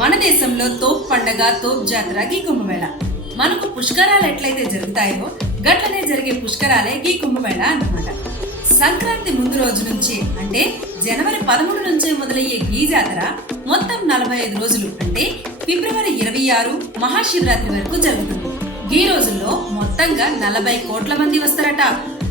మన దేశంలో తోప్ పండగ తోప్ జాతర గీ కుంభమేళ. మనకు పుష్కరాలు ఎట్లయితే జరుగుతాయో గట్లనే జరిగే పుష్కరాలే గీ కుంభమేళ అన్నమాట. సంక్రాంతి ముందు రోజు నుంచి అంటే జనవరి పదమూడు నుంచే మొదలయ్యే గీ జాతర మొత్తం నలభై ఐదు రోజులు అంటే ఫిబ్రవరి ఇరవై ఆరు మహాశివరాత్రి వరకు జరుగుతుంది. ఈ రోజుల్లో మొత్తంగా నలభై కోట్ల మంది వస్తారట.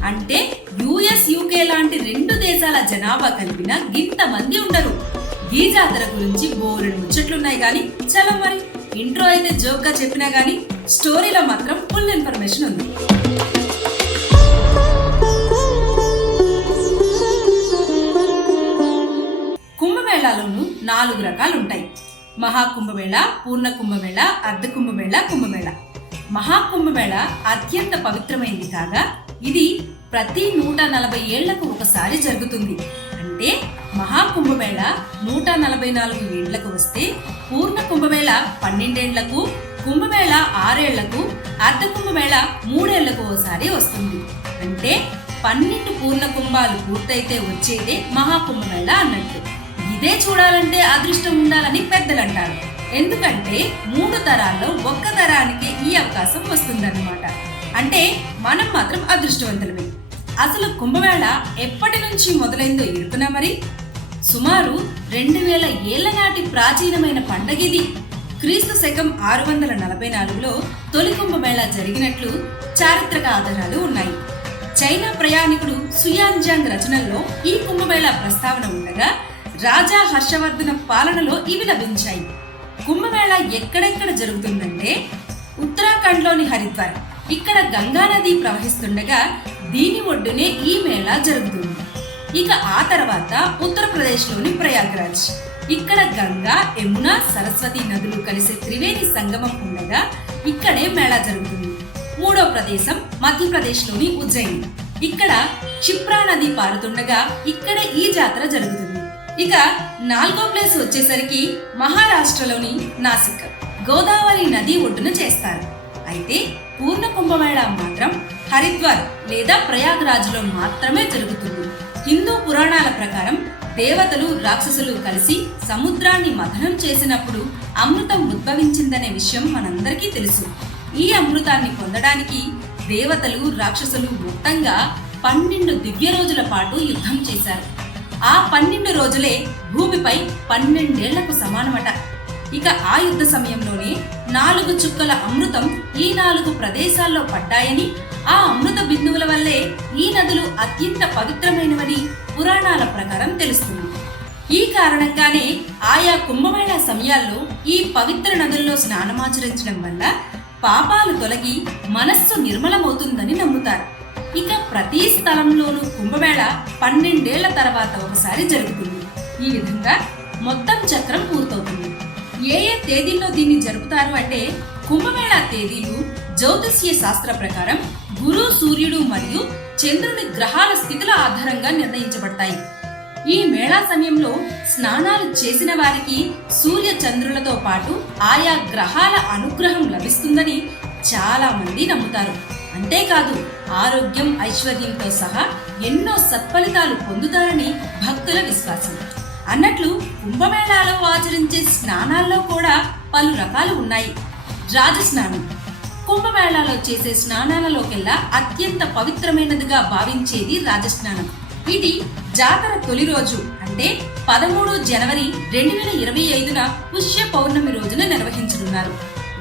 అంటే యుఎస్ యూకే లాంటి రెండు దేశాల జనాభా కలిపిన గింత మంది ఉండరు. ఈ జాతర గురించి బోరెడు ముచ్చట్లున్నాయి కానీ చలో మరి ఇంట్రో అయితే జోక్గా చెప్పినా గానీ స్టోరీలో మాత్రం ఫుల్ ఇన్ఫర్మేషన్ ఉంది. కుంభమేళాలోనూ నాలుగు రకాలు ఉంటాయి మహాకుంభమేళ పూర్ణ కుంభమేళ అర్ధ కుంభమేళ కుంభమేళ. మహాకుంభమేళ అత్యంత పవిత్రమైంది కాగా ఇది ప్రతి నూట నలభై ఏళ్ళకు ఒకసారి జరుగుతుంది. అంటే మహాకుంభమేళ నూట నలభై నాలుగు ఏళ్ళకు వస్తే పూర్ణ కుంభమేళ పన్నెండేళ్ళకు కుంభమేళ ఆరేళ్ళకు అర్ధ కుంభమేళ మూడేళ్ళకు ఒకసారి వస్తుంది. అంటే పన్నెండు పూర్ణ కుంభాలు పూర్తయితే వచ్చేదే మహాకుంభమేళ అన్నట్టు. ఇదే చూడాలంటే అదృష్టం ఉండాలని పెద్దలు అంటారు ఎందుకంటే మూడు తరాల్లో ఒక్క తరానికి ఈ అవకాశం వస్తుందన్నమాట. అంటే మనం మాత్రం అదృష్టవంతులమే. అసలు కుంభమేళ ఎప్పటి నుంచి మొదలైందో ఎరుకునా మరి? సుమారు రెండు వేల ఏళ్ళ నాటి ప్రాచీనమైన పండగిది. క్రీస్తు శకం ఆరు వందల నలభై నాలుగులో తొలి కుంభమేళా జరిగినట్లు చారిత్రక ఆధారాలు ఉన్నాయి. చైనా ప్రయాణికుడు సుయాన్జాంగ్ రచనల్లో ఈ కుంభమేళా ప్రస్తావన ఉండగా రాజా హర్షవర్ధన పాలనలో ఇవి లభించాయి. కుంభమేళా ఎక్కడెక్కడ జరుగుతుందంటే ఉత్తరాఖండ్లోని హరిద్వార్. ఇక్కడ గంగా నది ప్రవహిస్తుండగా దీని ఒడ్డునే ఈ మేళా జరుగుతుంది. ఇక ఆ తర్వాత ఉత్తరప్రదేశ్లోని ప్రయాగ్రాజ్. ఇక్కడ గంగా యమున సరస్వతి నదులు కలిసే త్రివేణి సంగమం ఉండగా ఇక్కడే మేళా జరుగుతుంది. మూడో ప్రదేశం మధ్యప్రదేశ్లోని ఉజ్జయిని. ఇక్కడ క్షిప్రా నది పారుతుండగా ఇక్కడే ఈ జాతర జరుగుతుంది. ఇక నాలుగో ప్లేస్ వచ్చేసరికి మహారాష్ట్రలోని నాసిక్. గోదావరి నది ఒడ్డున చేస్తారు. అయితే పూర్ణ కుంభమేళ మాత్రం హరిద్వార్ లేదా ప్రయాగ్రాజ్లో మాత్రమే జరుగుతుంది. హిందూ పురాణాల ప్రకారం దేవతలు రాక్షసులు కలిసి సముద్రాన్ని మథనం చేసినప్పుడు అమృతం ఉద్భవించిందనే విషయం మనందరికీ తెలుసు. ఈ అమృతాన్ని పొందడానికి దేవతలు రాక్షసులు మొత్తంగా పన్నెండు దివ్య రోజుల పాటు యుద్ధం చేశారు. ఆ పన్నెండు రోజులే భూమిపై పన్నెండేళ్ళకు సమానమట. ఇక ఆ యుద్ధ సమయంలోనే నాలుగు చుక్కల అమృతం ఈ నాలుగు ప్రదేశాల్లో పడ్డాయని ఆ అమృత బిందువుల వల్లే ఈ నదులు అత్యంత పవిత్రమైనవని పురాణాల ప్రకారం తెలుస్తుంది. ఈ కారణంగానే ఆయా కుంభమేళా సమయాల్లో ఈ పవిత్ర నదుల్లో స్నానమాచరించడం వల్ల పాపాలు తొలగి మనస్సు నిర్మలమవుతుందని నమ్ముతారు. ఇక ప్రతి స్థలంలోనూ కుంభమేళ పన్నెండేళ్ళ తర్వాత ఒకసారి జరుగుతుంది. ఈ విధంగా మొత్తం చక్రం పూర్తవుతుంది. ఏ ఏ తేదీల్లో దీన్ని జరుపుతారు అంటే కుంభమేళా తేదీలు జ్యోతిష్య శాస్త్ర ప్రకారం గురు సూర్యుడు మరియు చంద్రుని గ్రహాల స్థితుల ఆధారంగా నిర్ణయించబడతాయి. ఈ మేళా సమయంలో స్నానాలు చేసిన వారికి సూర్య చంద్రులతో పాటు ఆయా గ్రహాల అనుగ్రహం లభిస్తుందని చాలా మంది నమ్ముతారు. అంతేకాదు ఆరోగ్యం ఐశ్వర్యంతో సహా ఎన్నో సత్ఫలితాలు పొందుతారని భక్తుల విశ్వాసం. అన్నట్లు కుంభమేళాలో ఆచరించే స్నానాల్లో కూడా పలు రకాలు ఉన్నాయి. రాజస్నానం కుంభమేళాలో చేసే స్నానాలలోకెల్లా అత్యంత పవిత్రమైనదిగా భావించేది రాజస్నానం ఇది జాతర తొలి రోజు అంటే పదమూడు జనవరి రెండు వేల ఇరవై ఐదున పుష్య పౌర్ణమి రోజున నిర్వహించనున్నారు.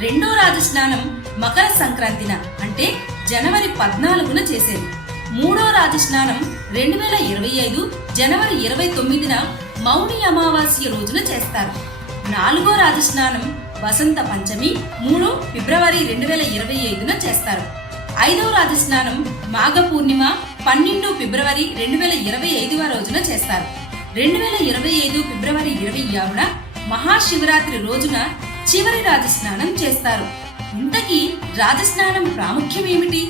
రెండో రాజస్నానం మకర సంక్రాంతిన అంటే జనవరి పద్నాలుగున చేసేది. మూడో రాజస్నానం రెండు వేల ఇరవై ఐదు జనవరి ఇరవై తొమ్మిదిన మౌని అమావాస్య రోజున చేస్తారు. నాలుగో రాజస్నానం వసంత పంచమి మూడు ఫిబ్రవరి రెండు వేల ఇరవై ఐదున చేస్తారు. ఐదవ రాజస్నానం మాఘ పూర్ణిమ పన్నెండు ఫిబ్రవరి రెండు వేల ఇరవై ఐదవ రోజున చేస్తారు. రెండు వేల ఇరవై ఐదు ఫిబ్రవరి ఇరవై ఆరున మహాశివరాత్రి రోజున చివరి రాజస్నానం చేస్తారు. ఇంతకీ రాజస్నానం ప్రాముఖ్యం ఏమిటి?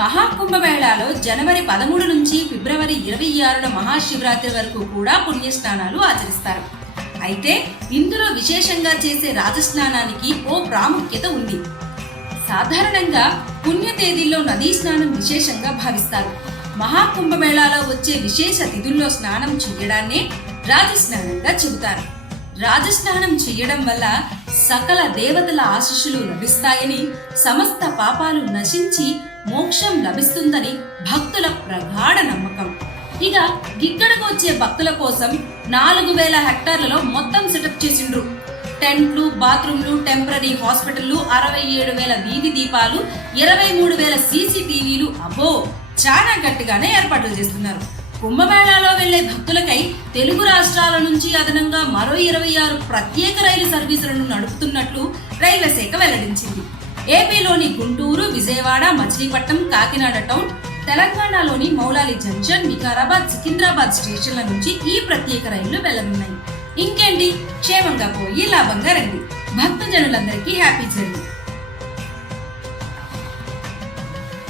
మహాకుంభమేళాలో జనవరి పదమూడు నుంచి ఫిబ్రవరి ఇరవై ఆరున మహాశివరాత్రి వరకు కూడా పుణ్యస్నానాలు ఆచరిస్తారు. అయితే ఇందులో విశేషంగా చేసే రాజస్నానానికి ఓ ప్రాముఖ్యత ఉంది. సాధారణంగా పుణ్య తేదీల్లో నదీ స్నానం విశేషంగా భావిస్తారు. మహాకుంభమేళాలో వచ్చే విశేష తిథుల్లో స్నానం చేయడాన్నే రాజస్నానంగా చెబుతారు. రాజస్నానం చేయడం వల్ల సకల దేవతల ఆశీస్సులు లభిస్తాయని సమస్త పాపాలు నశించి మోక్షం లభిస్తుందని భక్తుల ప్రగాఢ నమ్మకం. ఇక గిక్కడకు వచ్చే భక్తుల కోసం నాలుగు వేల హెక్టార్లలో మొత్తం సెటప్ చేసిండ్రు. టెంట్లు బాత్రూమ్లు టెంపరీ హాస్పిటల్లు అరవై ఏడు వేల వీధి దీపాలు ఇరవై మూడు వేల సీసీటీవీలు అబ్బో చాలా గట్టిగానే ఏర్పాట్లు చేస్తున్నారు. కుంభమేళాలో వెళ్ళే భక్తులకై తెలుగు రాష్ట్రాల నుంచి అదనంగా మరో ఇరవై ఆరు ప్రత్యేక రైలు సర్వీసులను నడుపుతున్నట్లు రైల్వే శాఖ వెల్లడించింది. ఏపీలోని గుంటూరు విజయవాడ మచిలీపట్నం కాకినాడ టౌన్ తెలంగాణలోని మౌలాలి జంక్షన్ వికారాబాద్ సికింద్రాబాద్ స్టేషన్ల నుంచి ఈ ప్రత్యేక రైళ్ళు వెళ్ళనున్నాయి ఇంకేంటి? క్షేమంగా పోయి లాభంగా రండి. భక్తజనులందరికీ హ్యాపీ జర్నీ.